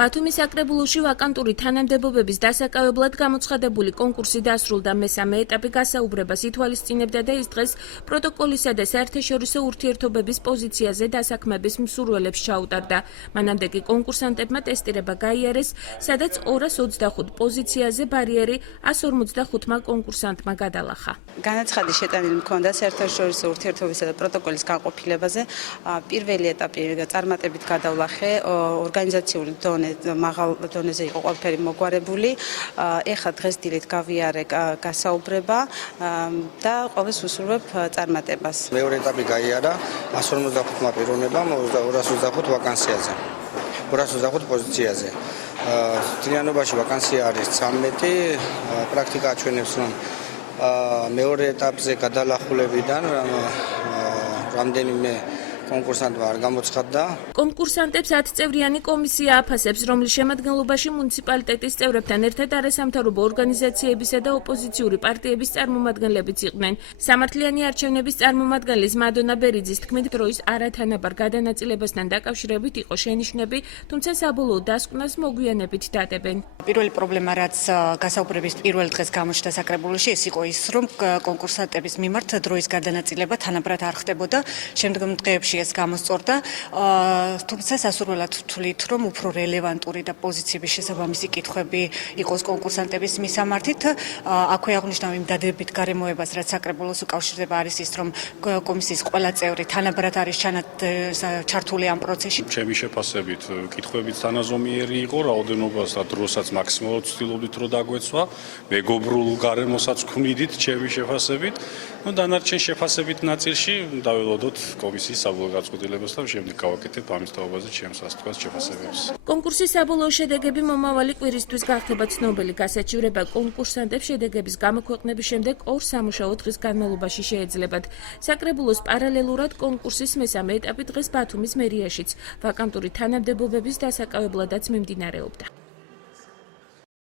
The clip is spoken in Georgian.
ბათუმის საკრებულოში ვაკანტური თანამდებობების დასაკავებლად გამოცხადებული კონკურსი დასრულდა. მესამე ეტაპი გასაუბრებას ითვალისწინებდა და ის დღეს პროტოკოლისა და საერთაშორისო ურთიერთობების პოზიციაზე დასაქმების მსურველებს ჩაუტარდა. მანამდე კი კონკურსანტებმა ტესტირება გაიარეს, სადაც 225 პოზიციაზე ბარიერი 155-მა კონკურსანტმა გადალახა. განაცხადი შეტანილი მქონდა საერთაშორისო ურთიერთობისა და პროტოკოლის განყოფილებაზე. პირველი ეტაპი წარმატებით გადავლახე, ორგანიზაციული დონე მაღალ დონეზე იყო ყველაფერი მოგვარებული. ეხლა დღეს დილით გავიარე გასაუბრება და ყოველს ვუსურვებ წარმატებას. მეორე ეტაპი გაიარა 155-მა პიროვნებამ 225 ვაკანსიაზე. 225 პოზიციაზე. მთლიანობაში ვაკანსია არის 13, პრაქტიკა აჩვენებს, რომ მეორე ეტაპზე გადალახულებიდან რამდენიმე კონკურსანტმა არ გამოცხადდა. კონკურსანტებს 10 წევრიანი კომისია აფასებს, რომლის შემადგენლობაში მუნიციპალიტეტის წევრებთან ერთად არასამთავრობო ორგანიზაციებისა და ოპოზიციური პარტიების წარმომადგენლებიც იყვნენ. სამართლიანი არჩევნების წარმომადგენლის მადონა ბერიძის თქმით, დროის არათანაბარ გადანაწილებასთან დაკავშირებით იყო შენიშვნები, თუმცა საბოლოო დასკვნას მოგვიანებით დადებენ. პირველი პრობლემა, რაც გასაუბრების პირველ დღეს გამოჩნდა საკრებულოში, ეს იყო ის, რომ კონკურსანტების მიმართ დროის გადანაწილება თანაბრად არ ხდებოდა. შემდგომ დღეებში ეს გამოსწორდა, თუმცა სასურველად ვთვლით, რომ უფრო რელევანტური და პოზიციების შესაბამისი კითხვები იყოს კონკურსანტების მისამართით. აქვე აღნიშნავ იმ დადებით გარემოებას, რაც საკრებულოს უკავშირდება, არის ის, რომ კომისიის ყველა წევრი თანაბრად არის ჩართული ამ პროცესში. ჩემი შეფასებით კითხვებიც თანაზომიერი იყო, რაოდენობას და დროსაც მაქსიმალურად ვცდილობდით, რომ დაგვეცვა. მეგობრულ გარემოსაც ვქმნიდით ჩემი შეფასებით. დანარჩენ შეფასებით ნაწილში დაველოდოთ კომისიის საბოლოო გაწყვეტილებას და შემდეგ გავაკეთებ ამის თაობაზე ჩემს ასთქვას შეფასებებს. კონკურსის საბოლოო შედეგები მომავალი კვირისთვის გახდება ცნობილი. გასაჩივრება კონკურსანტებს შედეგების გამოქვეყნების შემდეგ 2 სამუშაო დღის განმავლობაში შეეძლებათ. საკრებულოს პარალელურად კონკურსის მესამე ეტაპი დღეს ბათუმის მერიაშიც ვაკანტური თანამდებობების დასაკავებლადაც მიმდინარეობდა.